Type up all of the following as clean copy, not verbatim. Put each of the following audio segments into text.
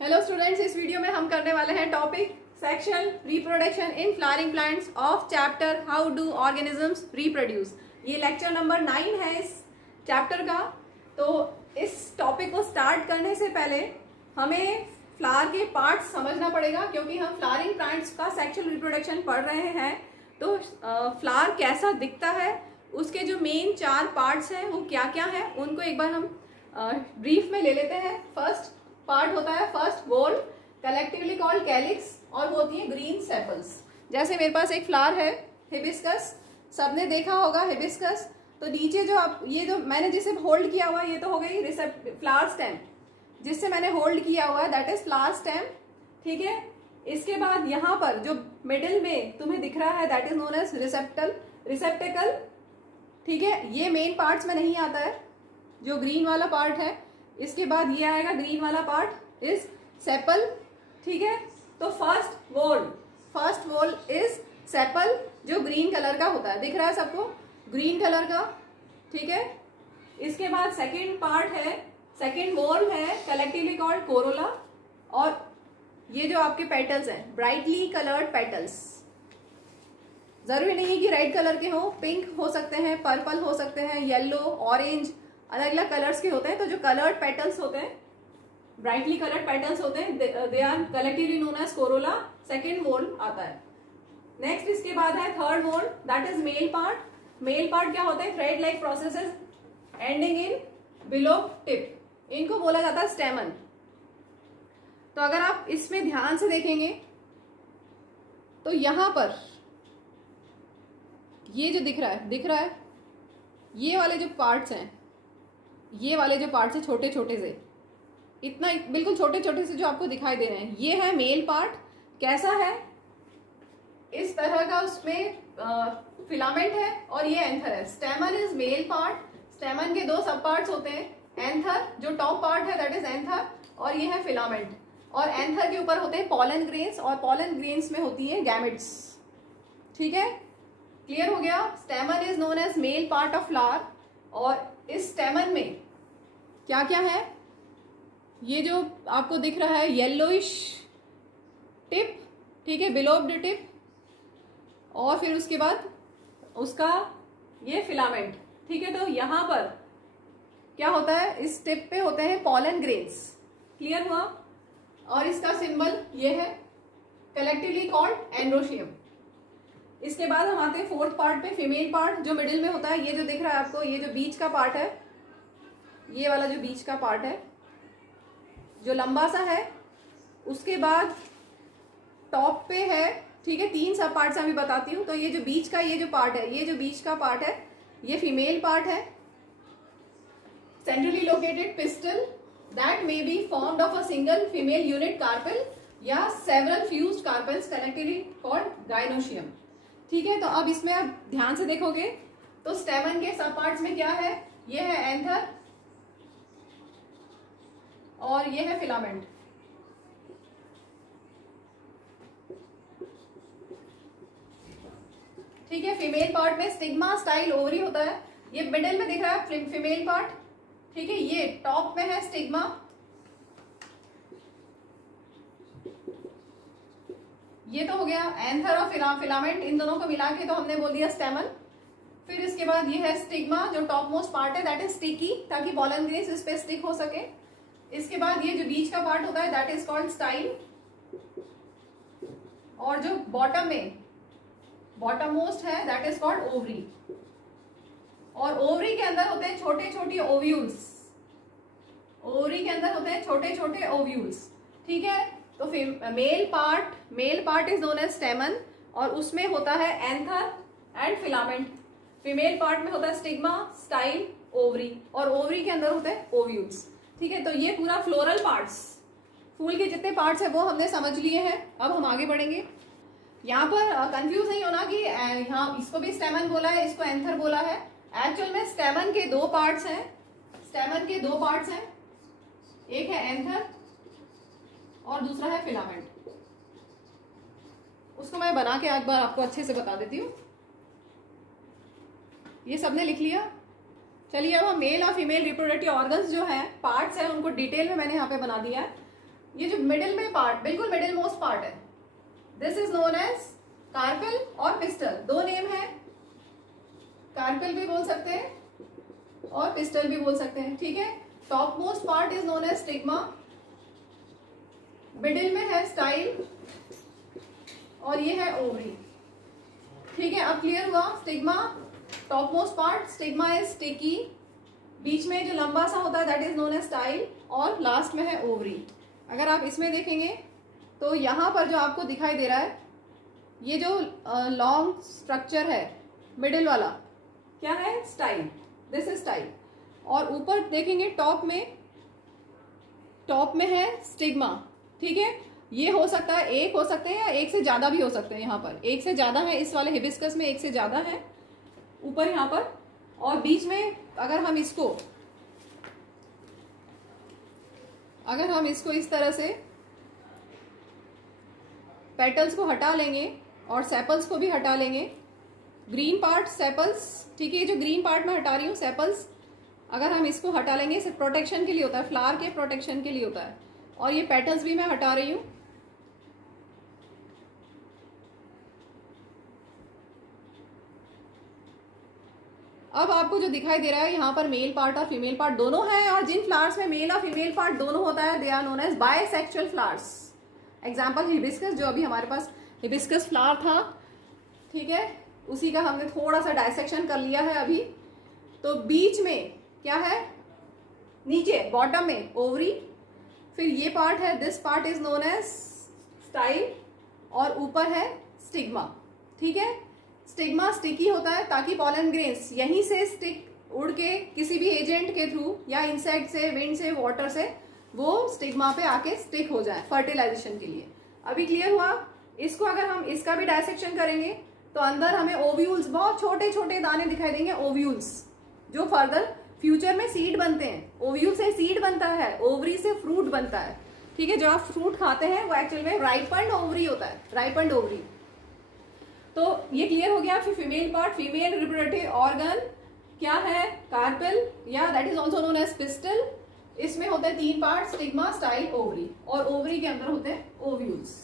Hello students, इस video में हम करने वाले हैं topic sexual reproduction in flowering plants of chapter how do organisms reproduce. ये लेक्चर नंबर 9 है इस चैप्टर का। तो इस टॉपिक को स्टार्ट करने से पहले हमें फ्लावर के पार्ट्स समझना पड़ेगा, क्योंकि हम फ्लावरिंग प्लांट्स का सेक्शुअल रिप्रोडक्शन पढ़ रहे हैं। तो फ्लावर कैसा दिखता है, उसके जो मेन 4 पार्ट्स हैं वो क्या क्या हैं, उनको एक बार हम ब्रीफ में ले लेते हैं। फर्स्ट पार्ट होता है फर्स्ट वोल, कलेक्टिवली कॉल्ड कैलिक्स, और वो होती है ग्रीन सेपल्स। जैसे मेरे पास एक फ्लावर है हिबिस्कस, सबने देखा होगा हिबिस्कस। तो नीचे जो आप ये जो मैंने जिसे होल्ड किया हुआ, ये तो हो गई फ्लावर स्टेम, जिससे मैंने होल्ड किया हुआ है दैट इज फ्लावर स्टेम। ठीक है, इसके बाद यहाँ पर जो मिडिल में तुम्हें दिख रहा है that is known as receptacle. ठीक है, ये मेन पार्ट्स में नहीं आता है, जो ग्रीन वाला पार्ट है। इसके बाद ये आएगा ग्रीन वाला पार्ट इज सेपल। ठीक है, तो फर्स्ट वोल इज सेपल, जो ग्रीन कलर का होता है, दिख रहा है सबको, ग्रीन कलर का। ठीक है, इसके बाद सेकंड पार्ट है, सेकंड वोल है, कलेक्टिवली कॉल्ड कोरोला। और ये जो आपके पेटल्स हैं ब्राइटली कलर्ड पेटल्स, जरूरी नहीं है कि रेड कलर के हो, पिंक हो सकते हैं, पर्पल हो सकते हैं, येलो, ऑरेंज, अलग अलग कलर्स के होते हैं। तो जो कलर्ड पेटल्स होते हैं, ब्राइटली कलर्ड पेटल्स होते हैं, they are collectively known as corolla. Second whorl आता है। नेक्स्ट इसके बाद है third whorl, that is male part. Male part क्या होता है? Thread like processes ending in bilobed tip, इनको बोला जाता है स्टेमन। तो अगर आप इसमें ध्यान से देखेंगे तो यहां पर ये जो दिख रहा है ये वाले जो पार्ट्स हैं, ये वाले जो पार्ट्स हैं छोटे छोटे से, इतना बिल्कुल छोटे छोटे से जो आपको दिखाई दे रहे हैं, ये है मेल पार्ट। कैसा है? इस तरह का उसमें फिलामेंट है और ये एंथर है। स्टेमन इज मेल पार्ट। स्टेमन के 2 सब पार्ट्स होते हैं, एंथर जो टॉप पार्ट है दैट इज एंथर, और ये है फिलामेंट। और एंथर के ऊपर होते हैं पॉलन ग्रेन्स, और पॉलन ग्रेन्स में होती है गैमेट्स। ठीक है, क्लियर हो गया? Stamen is known as male part of flower. और इस स्टेमन में क्या क्या है? ये जो आपको दिख रहा है येलोइश टिप, ठीक है, बिलोब्ड टिप, और फिर उसके बाद उसका ये फिलामेंट। ठीक है, तो यहां पर क्या होता है? इस टिप पे होते हैं पॉलन ग्रेन्स। क्लियर हुआ? और इसका सिंबल ये है, कलेक्टिवली कॉल्ड एंड्रोशियम। इसके बाद हम आते हैं फोर्थ पार्ट पे, फीमेल पार्ट, जो मिडिल में होता है। ये जो दिख रहा है आपको, ये जो बीच का पार्ट है, ये वाला जो बीच का पार्ट है, जो लंबा सा है। उसके बाद टॉप पे है, ठीक है, 3 सब पार्ट्स अभी बताती हूँ। तो ये जो बीच का ये जो पार्ट है, ये जो बीच का पार्ट है, ये फीमेल पार्ट है। Centrally located pistil that may be formed of a single female unit carpel या several fused carpels collectively called gynoecium. ठीक है, तो अब इसमें आप ध्यान से देखोगे तो स्टेमन के सब पार्ट्स में क्या है? ये है एंथर और ये है फिलामेंट। ठीक है, फीमेल पार्ट में स्टिग्मा स्टाइल ओवरी होता है। ये मिडिल में दिख रहा है फीमेल पार्ट। ठीक है, ये टॉप में है स्टिग्मा। ये तो हो गया एंथर और फिलामेंट, इन दोनों को मिला के तो हमने बोल दिया स्टेमन। फिर इसके बाद ये है स्टिग्मा, जो टॉप मोस्ट पार्ट है दैट इज स्टिकी, ताकि पॉलन ग्रेन्स इस पे स्टिक हो सके। इसके बाद ये जो बीच का पार्ट होता है दैट इज कॉल्ड स्टाइल। और जो बॉटम में बॉटम मोस्ट है दैट इज कॉल्ड ओवरी। और ओवरी के अंदर होते हैं छोटे छोटे ओव्यूल्स। ओवरी के अंदर होते हैं छोटे छोटे ओव्यूल्स। ठीक है, तो male part is known as stamen, और उसमें होता है anther and filament. Female part में होता है स्टिग्मा, स्टाइल, ओवरी, और ओवरी के अंदर होते हैं ओव्यूल्स। ठीक है, तो ये पूरा फ्लोरल पार्ट्स, फूल के जितने पार्ट्स है वो हमने समझ लिए हैं। अब हम आगे बढ़ेंगे। यहाँ पर कंफ्यूज नहीं होना कि यहाँ इसको भी स्टेमन बोला है, इसको एंथर बोला है। एक्चुअल में स्टेमन के 2 पार्ट्स हैं। स्टेमन के 2 पार्ट्स हैं, एक है एंथर और दूसरा है फिलामेंट। उसको मैं बना के एक बार आपको अच्छे से बता देती हूँ। ये सबने लिख लिया? चलिए अब हम मेल और फीमेल रिप्रोडक्टिव ऑर्गन्स जो है पार्ट्स है उनको डिटेल में मैंने यहाँ पे बना दिया है। ये जो मिडिल में पार्ट, बिल्कुल मिडिल मोस्ट पार्ट है, this is known as carpel और पिस्टल। दो नेम है, कार्पेल भी बोल सकते हैं और पिस्टल भी बोल सकते हैं, ठीक है। Top most part is known as stigma, middle में है स्टाइल और ये है ओवरी, ठीक है। अब क्लियर हुआ, stigma top most part, stigma is sticky, बीच में जो लंबा सा होता है that is known as style और लास्ट में है ओवरी। अगर आप इसमें देखेंगे तो यहां पर जो आपको दिखाई दे रहा है ये जो लॉन्ग स्ट्रक्चर है मिडिल वाला क्या है, स्टाइल, दिस इज स्टाइल। और ऊपर देखेंगे टॉप में है स्टिग्मा, ठीक है। ये हो सकता है, एक हो सकते हैं या एक से ज्यादा भी हो सकते हैं। यहाँ पर एक से ज्यादा है, इस वाले हिबिस्कस में एक से ज्यादा है ऊपर यहाँ पर। और बीच में अगर हम इसको इस तरह से पेटल्स को हटा लेंगे और सेपल्स को भी हटा लेंगे, ग्रीन पार्ट सेपल्स, ठीक है। जो ग्रीन पार्ट में हटा रही हूँ सेपल्स, अगर हम इसको हटा लेंगे, सिर्फ प्रोटेक्शन के लिए होता है, फ्लावर के प्रोटेक्शन के लिए होता है। और ये पेटल्स भी मैं हटा रही हूँ। अब आपको जो दिखाई दे रहा है यहाँ पर मेल पार्ट और फीमेल पार्ट दोनों है, और जिन फ्लावर्स में मेल और फीमेल पार्ट दोनों होता है they are known as bisexual flowers. Example hibiscus, जो अभी हमारे पास हिबिस्कस फ्लावर था, ठीक है, उसी का हमने थोड़ा सा डायसेक्शन कर लिया है अभी। तो बीच में क्या है, नीचे बॉटम में ओवरी, फिर ये पार्ट है, this part is known as style, और ऊपर है स्टिग्मा, ठीक है। स्टिग्मा स्टिकी होता है ताकि पॉलन ग्रेन्स यहीं से स्टिक उड़ के किसी भी एजेंट के थ्रू या इंसेक्ट से, विंड से, वाटर से वो स्टिग्मा पे आके स्टिक हो जाए फर्टिलाइजेशन के लिए। अभी क्लियर हुआ। इसको अगर हम इसका भी डायसेक्शन करेंगे तो अंदर हमें ओव्यूल्स, बहुत छोटे छोटे दाने दिखाई देंगे, ओव्यूल्स, जो फर्दर फ्यूचर में सीड बनते हैं। ओव्यूल से सीड बनता है, ओवरी से फ्रूट बनता है, ठीक है। जो आप फ्रूट खाते हैं वो एक्चुअल में राइपन्ड ओवरी होता है, राइपन्ड ओवरी। तो ये क्लियर हो गया। फिर female part, female reproductive organ क्या है, कार्पेल या that is also known as pistil. इसमें होते हैं तीन पार्ट, स्टिग्मा, स्टाइल, ओवरी, और ओवरी के अंदर होते हैं ओव्यूल्स।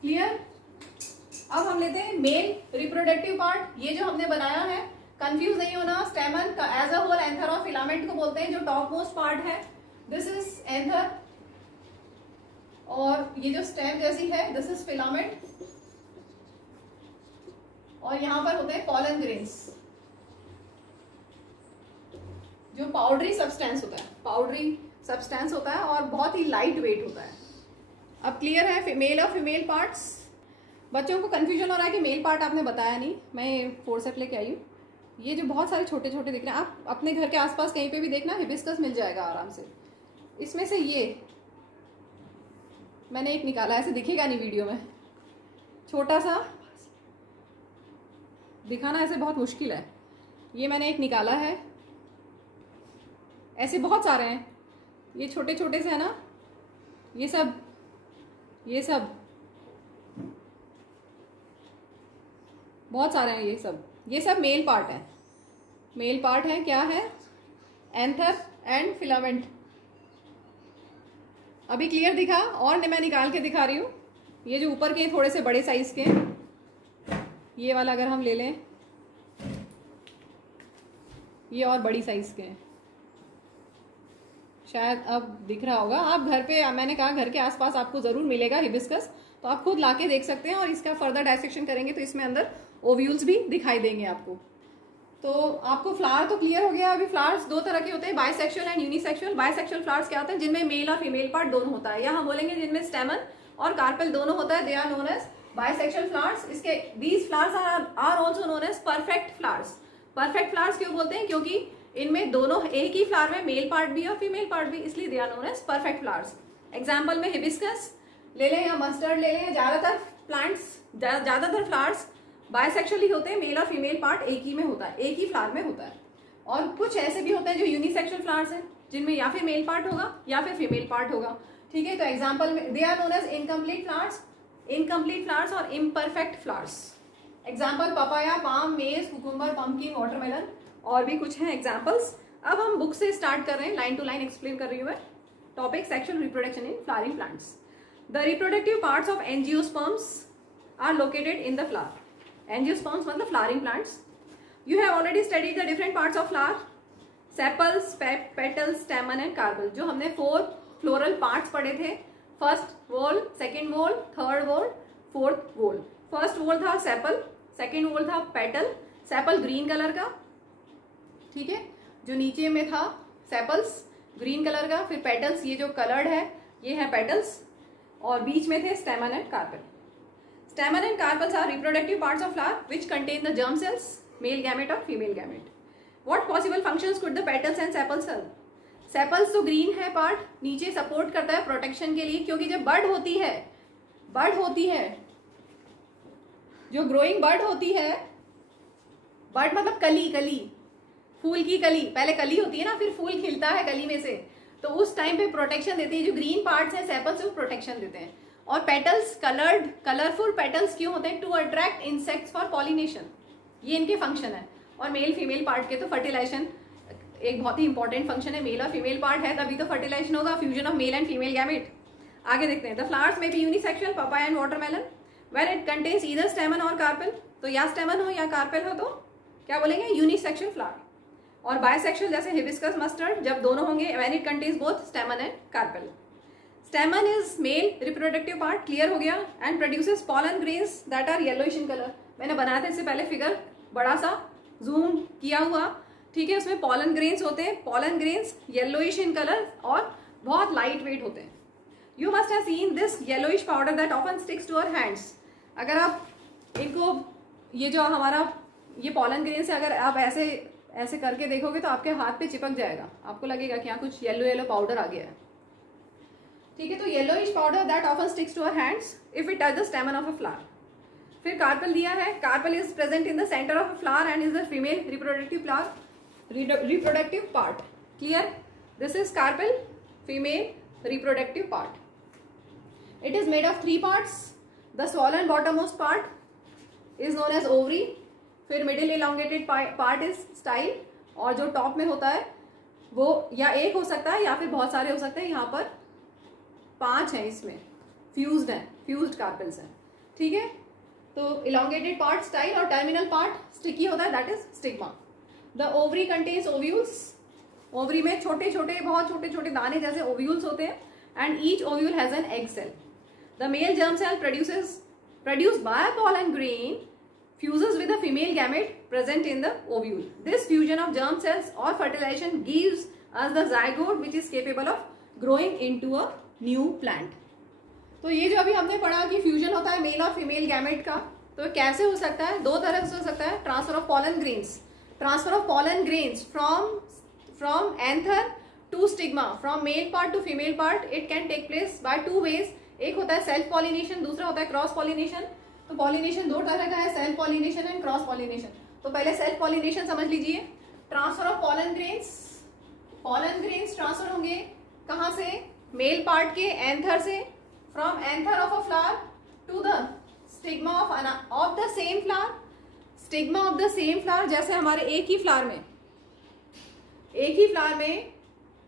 क्लियर। अब हम लेते हैं मेल रिप्रोडक्टिव पार्ट। ये जो हमने बनाया है, कंफ्यूज नहीं होना, स्टेमन का एज अ होल एंथर और फिलामेंट को बोलते हैं, जो टॉप मोस्ट पार्ट है दिस इज एंथर, और ये जो स्टेम जैसी है दिस इज फिलामेंट, और यहां पर होते हैं पॉलन ग्रेन्स, जो पाउडरी सब्सटेंस होता है, पाउडरी सब्सटेंस होता है और बहुत ही लाइट वेट होता है। अब क्लियर है मेल और फीमेल पार्ट्स। बच्चों को कंफ्यूजन हो रहा है कि मेल पार्ट आपने बताया नहीं, मैं फोरसेप लेके आई हूँ। ये जो बहुत सारे छोटे छोटे दिख रहे हैं, आप अपने घर के आसपास कहीं पे भी देखना, हिबिस्कस मिल जाएगा आराम से। इसमें से ये मैंने एक निकाला, ऐसे दिखेगा नहीं वीडियो में, छोटा सा दिखाना ऐसे बहुत मुश्किल है। ये मैंने एक निकाला है, ऐसे बहुत सारे हैं, ये छोटे छोटे से है ना, ये सब बहुत सारे हैं, ये सब मेल पार्ट है। मेल पार्ट है, क्या है, एंथर एंड फिलामेंट। अभी क्लियर दिखा। और मैं निकाल के दिखा रही हूँ। ये जो ऊपर के थोड़े से बड़े साइज के, ये वाला अगर हम ले लें, ये और बड़ी साइज के हैं, शायद अब दिख रहा होगा। आप घर पे, मैंने कहा घर के आसपास आपको जरूर मिलेगा हिबिस्कस, तो आप खुद लाके देख सकते हैं। और इसका फर्दर डायसेक्शन करेंगे तो इसमें अंदर ओव्यूल्स भी दिखाई देंगे आपको। तो आपको फ्लावर तो क्लियर हो गया। अभी फ्लावर्स दो तरह के होते हैं, bisexual and unisexual. Bisexual flowers क्या होते हैं, जिनमें मेल और फीमेल पार्ट दोनों होता है, या हम बोलेंगे जिनमें स्टेमन और कार्पेल दोनों होता है, they are known as bisexual flowers. इसके these flowers are also known as perfect flowers. Perfect flowers क्यों बोलते हैं, क्योंकि इनमें दोनों, एक ही फ्लावर में मेल पार्ट भी और फीमेल पार्ट भी, इसलिए they are known as perfect flowers. Example में हिबिस्कस ले लें या मस्टर्ड ले लें, ज्यादातर प्लांट्स, ज्यादातर फ्लावर्स बायसेक्सुअल ही होते हैं, मेल और फीमेल पार्ट एक ही में होता है, एक ही फ्लावर में होता है। और कुछ ऐसे भी होते हैं जो यूनिसेक्सुअल फ्लावर्स हैं, जिनमें या फिर मेल पार्ट होगा या फिर फीमेल पार्ट होगा, ठीक है। तो एग्जाम्पल में they are known as incomplete flowers, incomplete flowers और imperfect flowers. Example papaya, palm, maize, cucumber, pumpkin, watermelon, और भी कुछ हैं एग्जाम्पल्स। अब हम बुक से स्टार्ट कर रहे हैं, लाइन टू लाइन एक्सप्लेन कर रही हूँ मैं। Topic sexual reproduction in flowering plants. The reproductive parts of angiosperms are located in the flower. Angiosperms मतलब flowering plants. You have already studied the different parts of flower. Sepals, petals, stamen and carpel. जो हमने 4 floral parts पढ़े थे. First whorl, second whorl, third whorl, fourth whorl. First whorl था sepal, second वोल था petal. Sepal green colour का, ठीक है, जो नीचे में था सेपल्स ग्रीन कलर का. फिर पेटल्स, ये जो कलर्ड है ये है पेटल्स, और बीच में थे stamen and carpel. Stamen and carpels are reproductive parts of flower which contain the germ cells, male gamete और female gamete. What possible functions could the petals and sepals serve. Sepals तो green है part, नीचे support करता है protection के लिए, क्योंकि जब बर्ड होती है, जो ग्रोइंग बर्ड होती है, बर्ड मतलब कली, फूल की कली. पहले कली होती है ना, फिर फूल खिलता है कली में से, तो उस टाइम पे प्रोटेक्शन देती है. जो ग्रीन पार्ट्स हैं सेपल्स, वो प्रोटेक्शन देते हैं. और पेटल्स कलरफुल पेटल्स क्यों होते हैं? To attract insects for pollination. ये इनके फंक्शन है. और मेल फीमेल पार्ट के तो फर्टिलाइजेशन एक बहुत ही इंपॉर्टेंट फंक्शन है. मेल और फीमेल पार्ट है तभी तो फर्टिलाइजेशन होगा, fusion of male and female gamete. आगे देखते हैं. द फ्लावर्स में be unisexual, papaya and watermelon, when it contains either stamen और कार्पेल. तो या स्टेमन हो या कार्पेल हो तो क्या बोलेंगे? Unisexual flower. और बायसेक्सुअल जैसे हिबिस्कस, मस्टर्ड, जब दोनों होंगे, when it contains both stamen and carpel. Stamen is male reproductive part, clear हो गया, and produces pollen grains that are yellowish in colour. मैंने बनाया था इससे पहले फिगर, बड़ा सा जूम किया हुआ, ठीक है. उसमें पॉलन ग्रेन्स होते हैं. Pollen grains yellowish in colour और बहुत लाइट वेट होते हैं. You must have seen this yellowish powder that often sticks to our hands. अगर आप इनको, ये जो हमारा ये पॉलन ग्रेन्स है, अगर आप ऐसे करके देखोगे तो आपके हाथ पे चिपक जाएगा. आपको लगेगा कि यहाँ कुछ येलो पाउडर आ गया है, ठीक है. तो yellowish powder that often sticks to our hands if it touch the stamen of a flower. फिर कार्पेल दिया है. Carpel is present in the centre of a flower and is the female reproductive part. Clear? This is carpel, female reproductive part. It is made of 3 parts. The swollen bottommost part is known as ovary. फिर middle elongated part is style, और जो top में होता है वो या एक हो सकता है या फिर बहुत सारे हो सकते हैं. यहाँ पर 5 हैं, इसमें फ्यूज्ड हैं, फ्यूज्ड कार्पेल्स हैं, ठीक है. तो इलोंगेटेड पार्ट स्टाइल और टर्मिनल पार्ट स्टिकी होता है, that is stigma. The ovary contains ovules. Ovary में छोटे छोटे, बहुत छोटे छोटे दाने जैसे ओव्यूल्स होते हैं, and each ovule has an egg cell. The male germ cell produced by pollen grain fuses with the female gamete present in the ovule. This fusion of germ cells or fertilization gives us the zygote which is capable of growing into a new plant. तो ये जो अभी हमने पढ़ा कि fusion होता है male और फीमेल गैमेट का, तो कैसे हो सकता है? 2 तरह से हो सकता है. Transfer of pollen grains. Transfer of pollen grains from anther to stigma, from male part to female part, it can take place by 2 ways. एक होता है सेल्फ पॉलिनेशन, दूसरा होता है क्रॉस पॉलिनेशन. तो पॉलिनेशन 2 तरह का है, self pollination and cross pollination. तो पहले सेल्फ पॉलिनेशन समझ लीजिए. Transfer of pollen grains transfer होंगे कहाँ से? मेल पार्ट के एंथर से, from anther of a flower to the stigma of the same flower. Stigma of the same flower, जैसे हमारे एक ही फ्लावर में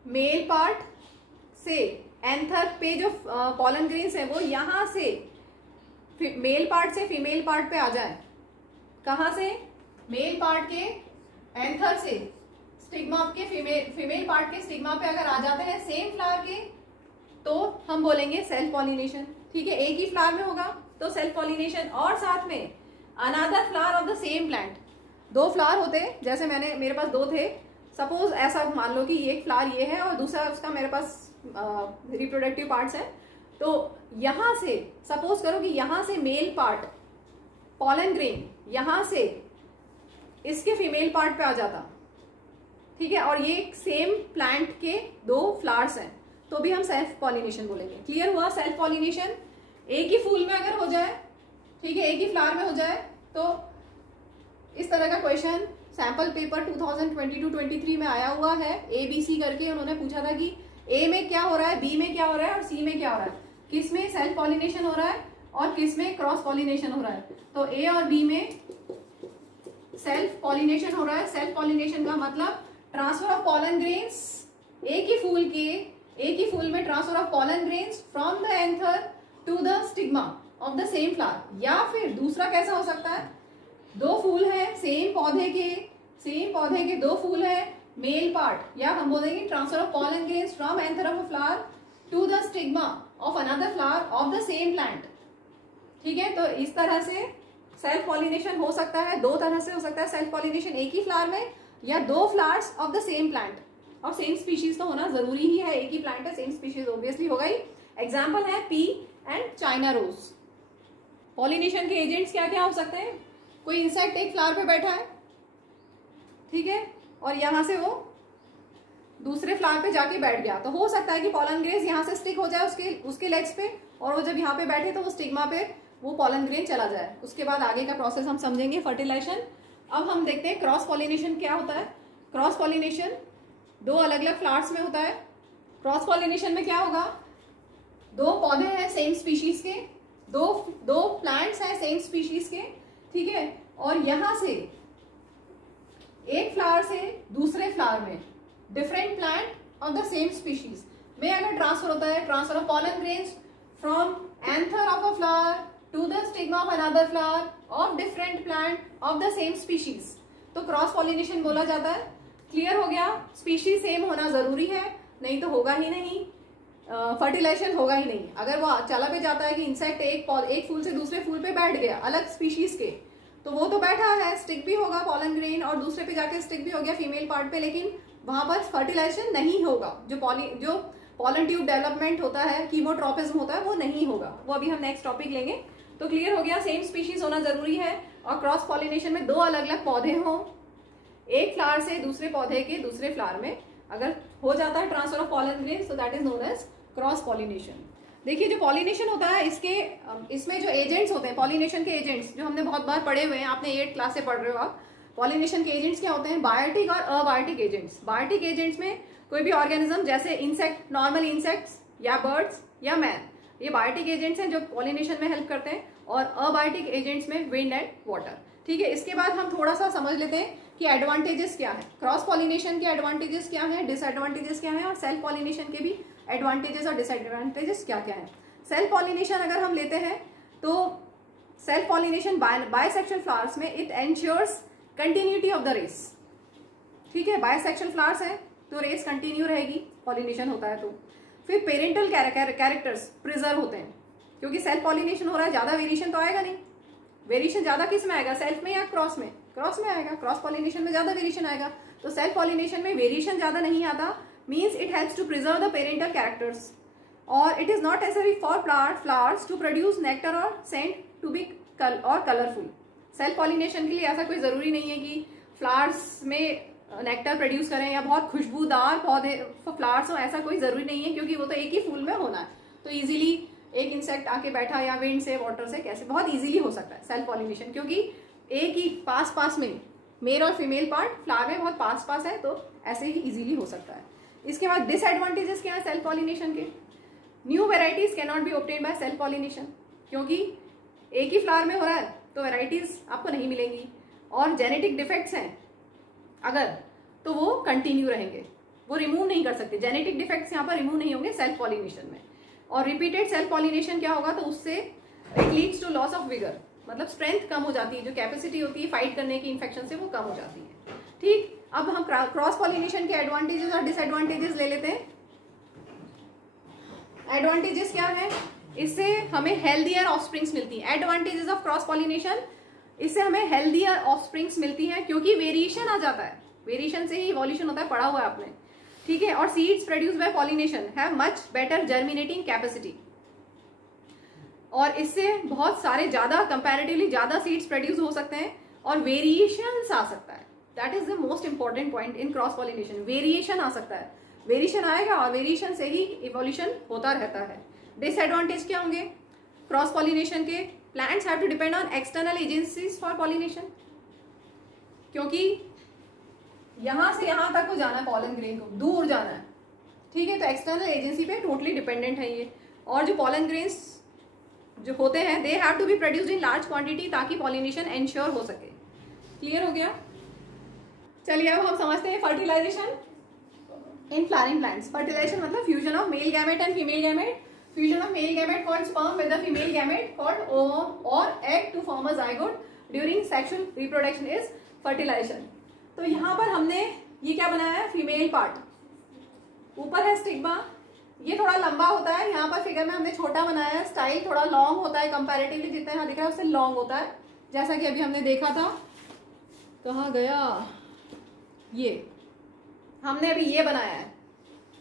मेल पार्ट से एंथर पे जो पॉलन ग्रेन्स है वो यहां से मेल पार्ट से फीमेल पार्ट पे आ जाए. कहां से? मेल पार्ट के एंथर से स्टिग्मा के फीमेल पार्ट के स्टिग्मा पे अगर आ जाते हैं सेम फ्लावर के, तो हम बोलेंगे सेल्फ पॉलिनेशन. ठीक है, एक ही फ्लावर में होगा तो सेल्फ पॉलिनेशन. और साथ में another flower of the same plant. 2 flower होते, जैसे मेरे पास 2 थे. सपोज ऐसा मान लो कि एक फ्लावर ये है और दूसरा उसका मेरे पास रिप्रोडक्टिव पार्ट्स है. तो यहां से सपोज करो कि यहां से मेल पार्ट पॉलन ग्रेन यहां से इसके फीमेल पार्ट पे आ जाता, ठीक है, और ये सेम प्लांट के 2 फ्लावर्स हैं, तो भी हम सेल्फ पॉलिनेशन बोलेंगे. क्लियर हुआ? सेल्फ पॉलिनेशन एक ही फूल में अगर हो जाए, ठीक है, एक ही फ्लावर में हो जाए, तो इस तरह का क्वेश्चन सैंपल पेपर 2022-23 में आया हुआ है. ABC करके उन्होंने पूछा था कि A में क्या हो रहा है, B में क्या हो रहा है और C में क्या हो रहा है, किस में सेल्फ पॉलिनेशन हो रहा है और किस में क्रॉस पॉलिनेशन हो रहा है. तो A और B में सेल्फ पॉलिनेशन हो रहा है. सेल्फ पॉलिनेशन का मतलब ट्रांसफर ऑफ पॉलन ग्रेन्स एक ही फूल के एक ही फूल में transfer of pollen grains from the anther to the stigma of the same flower. या फिर दूसरा कैसा हो सकता है, दो फूल है सेम पौधे के दो फूल है, मेल पार्ट, या हम बोलेंगे transfer of pollen grains from anther of a flower to the stigma of another flower of the same plant. ठीक है, तो इस तरह से सेल्फ पॉलिनेशन हो सकता है, दो तरह से हो सकता है सेल्फ पॉलिनेशन, एक ही फ्लावर में या दो flowers of the same plant. और सेम स्पीशीज तो होना जरूरी ही है, एक ही प्लांट है, सेम स्पीशीज ऑब्वियसली होगा ही। एग्जाम्पल है pea and China rose. Pollination के एजेंट्स क्या क्या हो सकते हैं, कोई इंसेक्ट एक फ्लावर पे बैठा है, ठीक है, और यहां से वो दूसरे फ्लावर पे जाके बैठ गया, तो हो सकता है कि पॉलन ग्रेन यहाँ से स्टिक हो जाए उसके लेग्स पे, और वो जब यहाँ पे बैठे तो वो स्टिग्मा पे वो पॉलन ग्रेन चला जाए। उसके बाद आगे का प्रोसेस हम समझेंगे, फर्टिलाइजेशन। अब हम देखते हैं क्रॉस पॉलिनेशन क्या होता है। क्रॉस पॉलिनेशन दो अलग अलग फ्लावर्स में होता है। क्रॉस पॉलिनेशन में क्या होगा, दो पौधे हैं सेम स्पीशीज के, दो प्लांट्स हैं सेम स्पीशीज के, ठीक है, और यहां से एक फ्लावर से दूसरे फ्लावर में different plant of the same species में अगर ट्रांसफर होता है, transfer of pollen grains from anther of a flower to the stigma of another flower of different plant of the same species, तो cross pollination बोला जाता है। Clear हो गया, स्पीशीज सेम होना जरूरी है, नहीं तो होगा ही नहीं, फर्टिलाइजेशन होगा ही नहीं। अगर वो चला भी जाता है कि इंसेक्ट एक फूल से दूसरे फूल पे बैठ गया अलग स्पीशीज के, तो वो तो बैठा है, स्टिक भी होगा पॉलन ग्रेन, और दूसरे पे जाके स्टिक भी हो गया फीमेल पार्ट पे, लेकिन वहां पर फर्टिलाइजेशन नहीं होगा। जो पॉलन ट्यूब डेवलपमेंट होता है, कीमोट्रोपिज्म होता है, वो नहीं होगा। वो अभी हम नेक्स्ट टॉपिक लेंगे। तो क्लियर हो गया, सेम स्पीशीज होना जरूरी है, और क्रॉस पॉलिनेशन में दो अलग अलग पौधे हों, एक फ्लावर से दूसरे पौधे के दूसरे फ्लावर में अगर हो जाता है transfer of pollen grain, so that is known as cross pollination. देखिए, जो पॉलिनेशन होता है इसमें जो एजेंट्स होते हैं, पॉलिनेशन के एजेंट्स जो हमने बहुत बार पढ़े हुए हैं, आपने 8th क्लास से पढ़ रहे हो आप। पॉलिनेशन के एजेंट्स क्या होते हैं, बायोटिक और अबायोटिक एजेंट्स। बायोटिक एजेंट्स में कोई भी ऑर्गेनिज्म जैसे इंसेक्ट, नॉर्मल इंसेक्ट्स या बर्ड्स या मैन, ये बायोटिक एजेंट्स हैं जो पॉलिनेशन में हेल्प करते हैं, और अबायोटिक एजेंट्स में विंड एंड वाटर। ठीक है, इसके बाद हम थोड़ा सा समझ लेते हैं कि एडवांटेजेस क्या है, क्रॉस पॉलिनेशन के एडवांटेजेस क्या है, डिसएडवांटेजेस क्या है, और सेल्फ पॉलिनेशन के भी एडवांटेजेस और डिसएडवांटेजेस क्या क्या है। सेल्फ पॉलिनेशन अगर हम लेते हैं तो सेल्फ पॉलिनेशन बायसेक्शुअल फ्लावर्स में it ensures continuity of the race. ठीक है, बायसेक्शुअल फ्लावर्स है तो रेस कंटिन्यू रहेगी, पॉलिनेशन होता है तो। फिर पेरेंटल कैरेक्टर्स प्रिजर्व होते हैं, क्योंकि सेल्फ पॉलिनेशन हो रहा है, ज्यादा वेरिएशन तो आएगा नहीं। वेरिएशन ज्यादा किस में आएगा, सेल्फ में या क्रॉस में? क्रॉस में आएगा। क्रॉस पॉलिनेशन में ज्यादा वेरिएशन आएगा, तो सेल्फ पॉलिनेशन में वेरिएशन ज्यादा नहीं आता, means it helps to preserve the parental characters, और it is not necessary for flowers to produce nectar और सेंट टू बी और कलरफुल। सेल्फ पॉलिनेशन के लिए ऐसा कोई जरूरी नहीं है कि फ्लावर्स में नेक्टर प्रोड्यूस करें या बहुत खुशबूदार पौधे फ्लावर्स हो, ऐसा कोई जरूरी नहीं है, क्योंकि वो तो एक ही फूल में होना है। तो इजीली एक इंसेक्ट आके बैठा या विंड से वाटर से कैसे बहुत इजीली हो सकता है सेल्फ पॉलिनेशन, क्योंकि एक ही पास में मेल और फीमेल पार्ट फ्लावर में बहुत पास है, तो ऐसे ही इजीली हो सकता है। इसके बाद डिसएडवांटेजेस क्या है सेल्फ पॉलिनेशन के, new varieties can not be obtained by self pollination, क्योंकि एक ही फ्लावर में हो रहा है तो वेराइटीज आपको नहीं मिलेंगी, और जेनेटिक डिफेक्ट्स हैं अगर तो वो कंटिन्यू रहेंगे, वो रिमूव नहीं कर सकते। जेनेटिक डिफेक्ट्स यहाँ पर रिमूव नहीं होंगे सेल्फ पॉलिनेशन में। और रिपीटेड सेल्फ पॉलिनेशन क्या होगा, तो उससे it leads to loss of vigour, मतलब स्ट्रेंथ कम हो जाती है, जो कैपेसिटी होती है फाइट करने की इन्फेक्शन से वो कम हो जाती है। ठीक, अब हम क्रॉस पॉलिनेशन के एडवांटेजेस और डिसएडवांटेजेस ले लेते हैं। एडवांटेजेस क्या है, इससे हमें हेल्दियर ऑफस्प्रिंग्स मिलती है। एडवांटेजेस ऑफ क्रॉस पॉलिनेशन, इससे हमें हेल्दियर ऑफस्प्रिंग्स मिलती है, क्योंकि वेरिएशन आ जाता है, वेरिएशन से ही इवोल्यूशन होता है, पढ़ा हुआ है आपने। ठीक है, और seeds produce by pollination have much better germinating capacity, और इससे बहुत सारे ज्यादा कंपैरेटिवली ज्यादा सीड्स प्रोड्यूस हो सकते हैं, और वेरिएशंस आ सकता है। That is the most important point in cross pollination, variation आ सकता है, वेरिएशन आएगा और वेरिएशन से ही इवोल्यूशन होता रहता है। डिसएडवांटेज क्या होंगे क्रॉस पॉलिनेशन के, plants have to depend on external agencies for pollination, क्योंकि यहां से यहां तक को जाना है पॉलन ग्रेन को, दूर जाना है। ठीक है, तो एक्सटर्नल एजेंसी पे टोटली डिपेंडेंट है ये। और जो पॉलन ग्रेन्स जो होते हैं they have to be produced in large quantity, ताकि पॉलिनेशन एंश्योर हो सके। क्लियर हो गया? चलिए अब हम समझते हैं fertilisation. In flowering plants. Fertilisation मतलब fusion of male gamete and female gamete. Fusion of male gamete called sperm with the female gamete called ovum और egg to form a zygote during sexual reproduction is fertilisation. तो यहाँ पर हमने ये क्या बनाया है, फीमेल पार्ट, ऊपर है स्टिग्मा, ये थोड़ा लंबा होता है, यहाँ पर फिगर में हमने छोटा बनाया है, स्टाइल थोड़ा लॉन्ग होता है कंपैरेटिवली, जितना यहाँ दिख रहा है उससे लॉन्ग होता है, जैसा कि अभी हमने देखा था। कहाँ गया ये, हमने अभी ये बनाया है,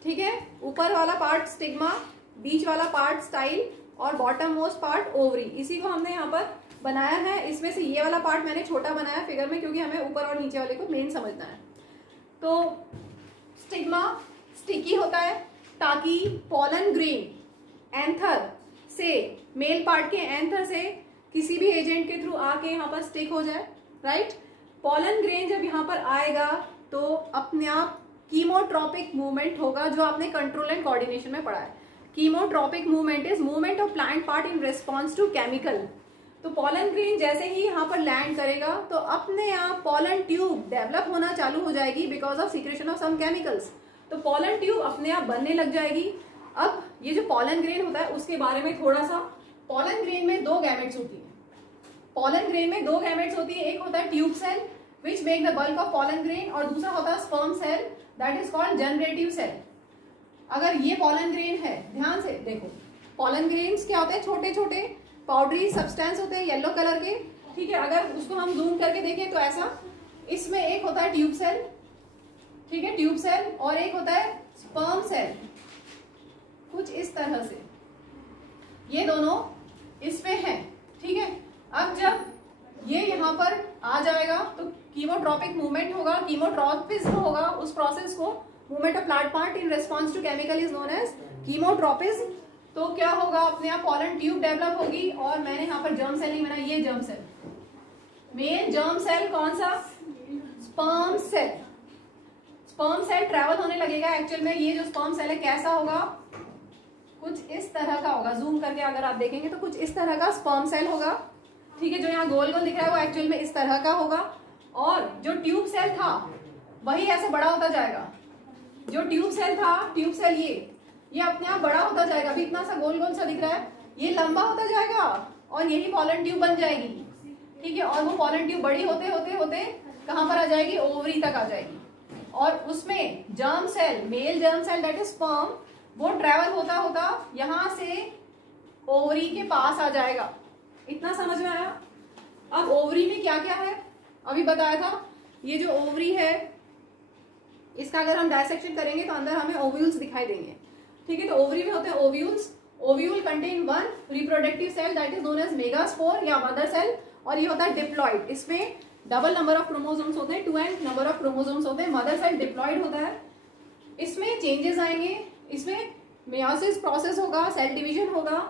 ठीक है। ऊपर वाला पार्ट स्टिग्मा, बीच वाला पार्ट स्टाइल और बॉटम मोस्ट पार्ट ओवरी, इसी को हमने यहाँ पर बनाया है। इसमें से ये वाला पार्ट मैंने छोटा बनाया फिगर में, क्योंकि हमें ऊपर और नीचे वाले को मेन समझना है। तो स्टिग्मा स्टिकी होता है ताकि पॉलन ग्रेन एंथर से, मेल पार्ट के एंथर से किसी भी एजेंट के थ्रू आके यहाँ पर स्टिक हो जाए, राइट। पॉलन ग्रेन जब यहाँ पर आएगा तो अपने आप कीमोट्रॉपिक मूवमेंट होगा, जो आपने कंट्रोल एंड कोऑर्डिनेशन में पढ़ा है। Chemotropic movement is movement of plant part in response to chemical. तो पॉलन ग्रेन जैसे ही यहाँ पर लैंड करेगा तो अपने आप पॉलन ट्यूब डेवलप होना चालू हो जाएगी because of secretion of some chemicals. तो पॉलन ट्यूब अपने आप बनने लग जाएगी। अब ये जो पॉलन ग्रेन होता है उसके बारे में थोड़ा सा, पॉलन ग्रेन में 2 गैमेट्स होती है। पॉलन ग्रेन में 2 गैमेट्स होती है, एक होता है tube cell which make the bulk of pollen grain, और दूसरा होता है sperm cell that is called generative cell. अगर ये पॉलन ग्रेन है, ध्यान से देखो, पॉलन ग्रेन्स क्या होते हैं, छोटे छोटे पाउडरी सब्सटेंस होते हैं येलो कलर के, ठीक है। अगर उसको हम जूम करके देखें तो ऐसा, इसमें एक होता है ट्यूब सेल, ठीक है, ट्यूब सेल, और एक होता है स्पर्म सेल, कुछ इस तरह से, ये दोनों इसमें है, ठीक है। अब जब ये यहाँ पर आ जाएगा तो कीमोट्रॉपिक मूवमेंट होगा, कीमोट्रॉपिज्म होगा, उस प्रोसेस को, movement of plant part in response to chemical is known as chemotropism. तो क्या होगा, अपने आप पॉलन ट्यूब डेवलप होगी, और मैंने यहाँ पर जर्म सेल नहीं बनाया, ये germ cell, main germ cell कौन सा, sperm cell. Sperm cell travel होने लगेगा। एक्चुअल में ये जो स्पर्म सेल है कैसा होगा, कुछ इस तरह का होगा, जूम करके अगर आप देखेंगे तो कुछ इस तरह का स्पर्म सेल होगा, ठीक है। जो यहाँ गोल गोल दिख रहा है वो एक्चुअल में इस तरह का होगा, और जो ट्यूब सेल था वही ऐसे बड़ा होता जाएगा। जो ट्यूब सेल था, ट्यूब सेल ये अपने आप बड़ा होता जाएगा, अभी इतना सा गोल गोल सा दिख रहा है, ये लंबा होता जाएगा और यही पॉलन ट्यूब बन जाएगी, ठीक है। और वो पॉलन ट्यूब बड़ी होते होते होते कहाँ पर आ जाएगी, ओवरी तक आ जाएगी, और उसमें germ cell, male germ cell that is sperm, वो ट्रेवल होता होता यहाँ से ओवरी के पास आ जाएगा। इतना समझ में आया। अब ओवरी में क्या क्या है, अभी बताया था, ये जो ओवरी है इसका अगर हम डायसेक्शन करेंगे तो अंदर हमें ओव्यूल्स दिखाई देंगे, ठीक है। तो ओवरी में होते हैं ovules. Ovule contain 1 reproductive cell that is known as megaspore या मदर सेल, और ये होता है डिप्लॉइड। इसमें डबल नंबर ऑफ क्रोमोसोम्स होते हैं, 2 नंबर ऑफ क्रोमोसोम्स होते हैं। मदर सेल डिप्लॉइड होता है। इसमें चेंजेस आएंगे, इसमें मियोसिस प्रोसेस होगा, सेल डिवीजन होगा,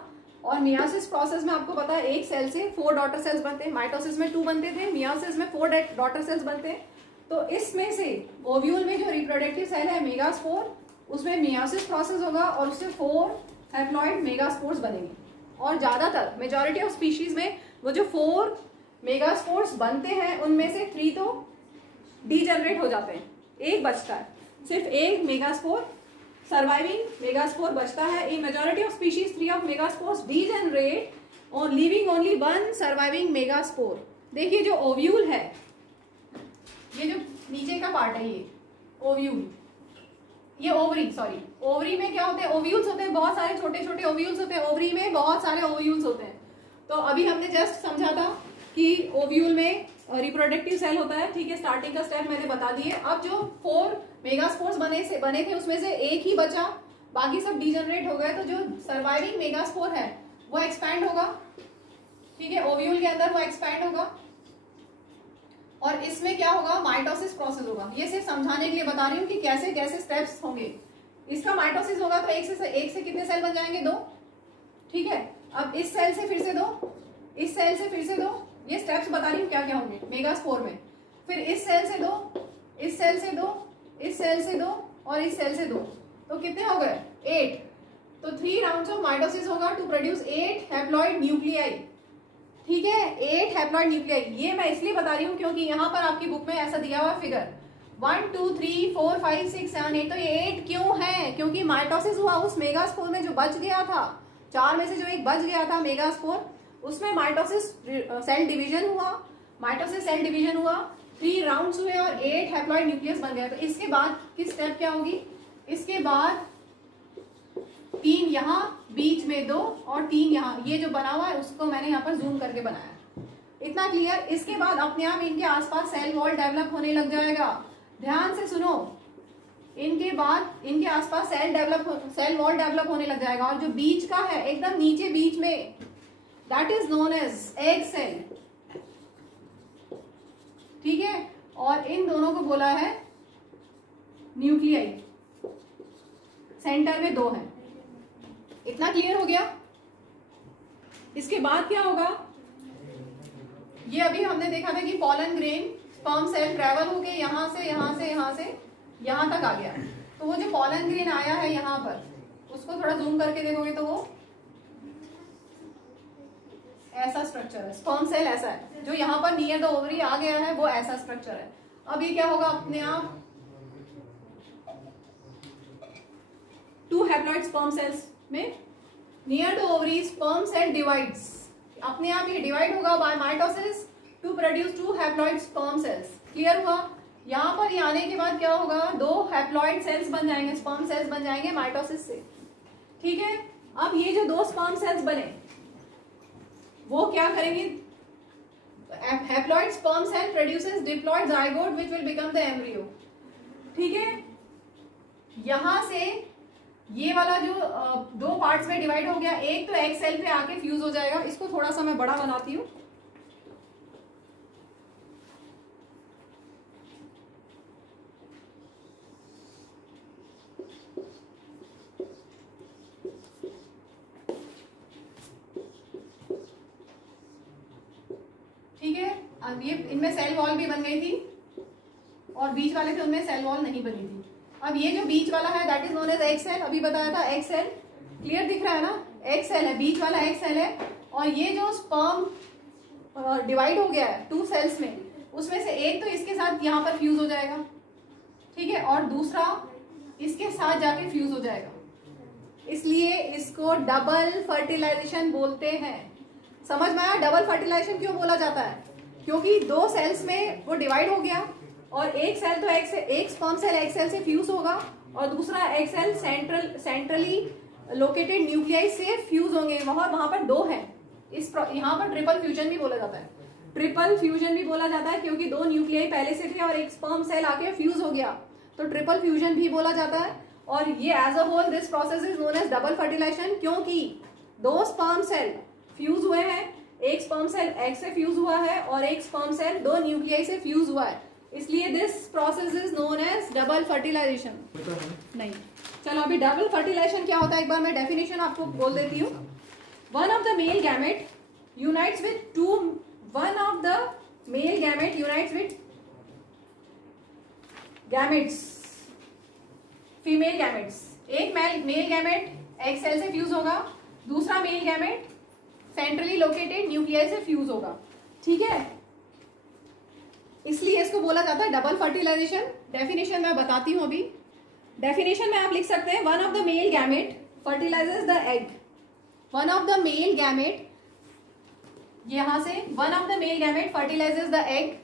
और मियोसिस प्रोसेस में आपको पता है एक सेल से 4 डॉटर सेल्स बनते हैं। माइटोसिस में 2 बनते थे, मियोसिस में 4 डॉटर सेल्स बनते हैं। तो इसमें से ओव्यूल में जो रिप्रोडक्टिव सेल है मेगास्पोर, उसमें मियोसिस प्रोसेस होगा और उससे 4 हैप्लॉइड मेगास्पोर्स बनेंगे। और ज्यादातर मेजॉरिटी ऑफ स्पीशीज में वो जो 4 मेगास्पोर्स बनते हैं उनमें से 3 तो डीजनरेट हो जाते हैं, एक बचता है, सिर्फ एक मेगास्पोर सर्वाइविंग मेगास्पोर बचता है। इन majority of species 3 of megaspores degenerate और लीविंग ओनली 1 सर्वाइविंग मेगास्पोर। देखिए जो ओव्यूल है, ये जो नीचे का पार्ट है, ये ओव्यूल, ये ओवरी, सॉरी, ओवरी में क्या होते हैं, ओव्यूल्स होते हैं, बहुत सारे छोटे छोटे ओव्यूल्स होते हैं। ओवरी में बहुत सारे ओव्यूल्स होते हैं। तो अभी हमने जस्ट समझा था कि ओव्यूल में रिप्रोडक्टिव सेल होता है, ठीक है। स्टार्टिंग का स्टेप मैंने बता दिए। अब जो 4 मेगास्पोर्स बने थे उसमें से एक ही बचा, बाकी सब डीजनरेट हो गए। तो जो सर्वाइविंग मेगास्पोर है वो एक्सपैंड होगा, ठीक है, ओव्यूल के अंदर वो एक्सपैंड होगा, और इसमें क्या होगा, माइटोसिस प्रोसेस होगा। ये सिर्फ समझाने के लिए बता रही हूँ कि कैसे कैसे स्टेप्स होंगे। इसका माइटोसिस होगा तो एक से कितने सेल बन जाएंगे, 2, ठीक है। अब इस सेल से फिर से 2, इस सेल से फिर से 2, ये स्टेप्स बता रही हूँ क्या क्या होंगे मेगास्पोर में। फिर इस सेल से 2, इस सेल से 2, इस सेल से 2 और इस सेल से 2, तो कितने हो गए, 8। तो 3 राउंड्स ऑफ माइटोसिस होगा टू प्रोड्यूस 8 हैप्लॉइड न्यूक्लियाई, ठीक है, 8 हैप्लॉइड न्यूक्लियाई। ये मैं इसलिए बता रही हूँ क्योंकि यहाँ पर आपकी बुक में ऐसा दिया हुआ फिगर 1 2 3 4 5 6 7 8, तो ये 8 क्यों है? क्योंकि माइटोसिस हुआ उस मेगास्पोर में जो बच गया था, 4 में से जो एक बच गया था मेगास्पोर, उसमें माइटोसिस सेल डिवीजन हुआ, माइटोसिस सेल डिवीजन हुआ, 3 राउंड्स हुए और 8 हैप्लॉइड न्यूक्लियस बन गया। तो इसके बाद की स्टेप क्या होगी? इसके बाद 3 यहाँ, बीच में 2 और 3 यहाँ, ये जो बना हुआ है उसको मैंने यहाँ पर जूम करके बनाया। इतना क्लियर? इसके बाद अपने आप इनके आसपास सेल वॉल डेवलप होने लग जाएगा। ध्यान से सुनो, इनके बाद इनके आसपास सेल वॉल डेवलप होने लग जाएगा। और जो बीच का है एकदम नीचे बीच में, that is known as egg cell, ठीक है। और इन दोनों को बोला है न्यूक्लियाई, सेंटर में 2 है। इतना क्लियर हो गया? इसके बाद क्या होगा? ये अभी हमने देखा था कि pollen grain sperm cell travel होके यहां से यहां तक आ गया। तो वो जो पॉलन ग्रेन आया है यहां पर, उसको थोड़ा जूम करके देखोगे तो वो ऐसा स्ट्रक्चर है। स्पर्म सेल ऐसा है, जो यहाँ पर नियर द ओवरी आ गया है वो ऐसा स्ट्रक्चर है। अब ये क्या होगा? अपने आप 2 हैप्लॉइड स्पर्म सेल्स में near the ovary sperm cell divides, अपने आप ये डिवाइड होगा by mitosis to produce 2 haploid sperm cells. Clear हुआ? यहाँ पर ये आने के बाद क्या होगा? 2 हैप्लॉइड सेल्स बन जाएंगे, स्पर्म सेल्स बन जाएंगे माइटोसिस से, ठीक है। अब ये जो 2 स्पर्म सेल्स बने वो क्या करेंगे? Haploid sperm cell produces diploid zygote which will become the embryo, ठीक है। यहां से ये वाला जो 2 पार्ट्स में डिवाइड हो गया, एक तो एग सेल पे आके फ्यूज हो जाएगा। इसको थोड़ा सा मैं बड़ा बनाती हूँ। ठीक है, अब ये इनमें सेल वॉल भी बन गई थी और बीच वाले थे उनमें सेल वॉल नहीं बनी थी। अब ये जो बीच वाला है that is known as egg cell. अभी बताया था एग सेल, क्लियर दिख रहा है ना? एग सेल है, बीच वाला एग सेल है। और ये जो स्पर्म डिवाइड हो गया है 2 सेल्स में, उसमें से एक तो इसके साथ यहाँ पर फ्यूज हो जाएगा, ठीक है, और दूसरा इसके साथ जाके फ्यूज हो जाएगा। इसलिए इसको डबल फर्टिलाइजेशन बोलते हैं। समझ में आया डबल फर्टिलाइजेशन क्यों बोला जाता है? क्योंकि 2 सेल्स में वो डिवाइड हो गया और एक सेल तो एक स्पर्म सेल एग सेल से फ्यूज होगा और दूसरा egg cell centrally located nuclei से फ्यूज होंगे। वहां पर 2 है। यहाँ पर ट्रिपल फ्यूजन भी बोला जाता है। ट्रिपल फ्यूजन भी बोला जाता है क्योंकि 2 न्यूक्लियाई पहले से थे और एक स्पर्म सेल आके फ्यूज हो गया, तो ट्रिपल फ्यूजन भी बोला जाता है। और ये as a whole this process is known as double fertilization, क्योंकि 2 स्पर्म सेल फ्यूज हुए हैं, एक स्पर्म सेल एग से फ्यूज हुआ है और एक स्पर्म सेल 2 न्यूक्लियाई से फ्यूज हुआ है। इसलिए this process is known as double fertilization. नहीं, चलो अभी डबल फर्टिलाइजेशन क्या होता है एक बार मैं डेफिनेशन आपको बोल देती हूँ। One of the male gamete unites with gametes, female gametes. एक मेल गैमेट एग सेल से फ्यूज होगा, दूसरा male gamete centrally located nucleus से फ्यूज होगा, ठीक है। इसलिए इसको बोला जाता है डबल फर्टिलाइजेशन। डेफिनेशन मैं बताती हूं अभी। डेफिनेशन में आप लिख सकते हैं one of the male gamete fertilises the egg. One of the male gamete, यहां से one of the male gamete fertilises the egg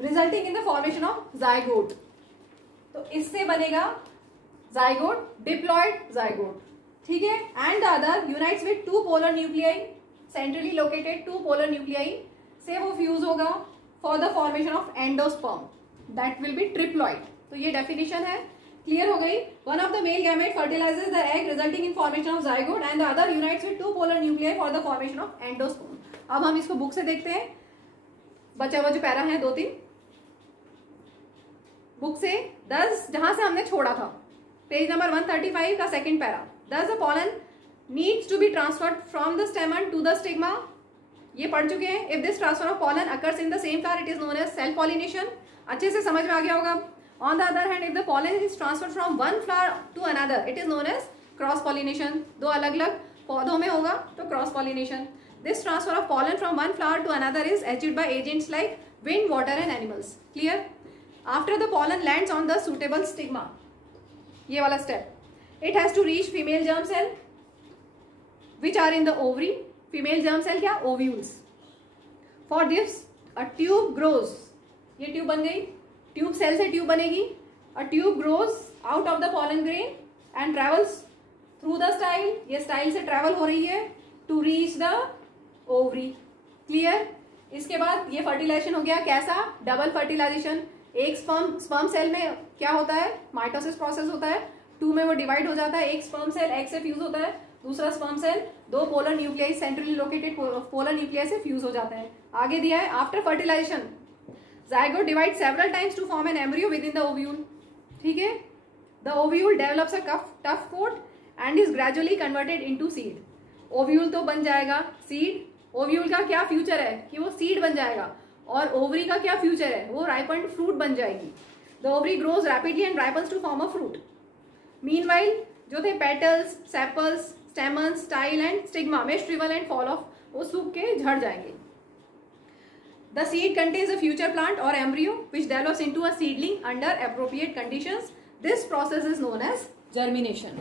resulting in the formation of zygote. तो इससे बनेगा जाइगोट, डिप्लॉयड जाइगोट, ठीक है। And the other unites with 2 polar nuclei, centrally located 2 polar nuclei से वो fuse होगा for the formation of endosperm, that will be triploid. तो ये डेफिनेशन है, क्लियर हो गई। One of the male gamete fertilises the egg resulting in formation of zygote and the other unites with 2 polar nuclei for the formation of endosperm. अब हम इसको book से देखते हैं, बचा हुआ जो पैरा है 2-3 बुक से 10 जहां से हमने छोड़ा था, पेज नंबर 135 का second para. Thus the pollen needs to be transferred from the stamen to the stigma. ये पढ़ चुके हैं। If this transfer of pollen occurs in the same flower, it is known as self pollination. अच्छे से समझ में आ गया होगा। On the other hand, if the pollen is transferred from one flower to another, it is known as cross pollination. 2 अलग अलग पौधों में होगा तो cross pollination. This transfer of pollen from one flower to another is achieved by agents like wind, water and animals. Clear? After the pollen lands on the suitable stigma, ये वाला step, it has to reach female germ cell which are in the ovary. Female germ cell क्या? Ovules. For this a tube grows. ये tube बन गई, tube cell से tube बनेगी. A tube grows out of the pollen grain and travels through the style. ये style से travel हो रही है to reach the ovary. Clear? इसके बाद ये फर्टिलाइजेशन हो गया. कैसा? Double fertilization. एक स्पर्म सेल में क्या होता है? माइटोसिस प्रोसेस होता है. 2 में वो डिवाइड हो जाता है. एक स्पर्म सेल एग से फ्यूज होता है, दूसरा sperm cell 2 polar nuclei centrally located polar nuclei से फ्यूज हो जाता है. आगे दिया है after fertilization zygote divide several times to form an embryo within the ovule. ठीक है. The ovule develops a tough coat and is gradually converted into seed. Ovule तो बन जाएगा सीड. ओव्यूल का क्या फ्यूचर है कि वो सीड बन जाएगा, और ओवरी का क्या फ्यूचर है? वो राइपन्ड फ्रूट बन जाएगी. The ovary grows rapidly and ripens to form a fruit. Meanwhile जो थे petals, sepals, stamens, style and stigma में श्रिवल एंड फॉल ऑफ, वो सूख के झड़ जाएंगे. The seed contains a future plant और embryo which develops into a seedling under appropriate conditions. This process is known as germination.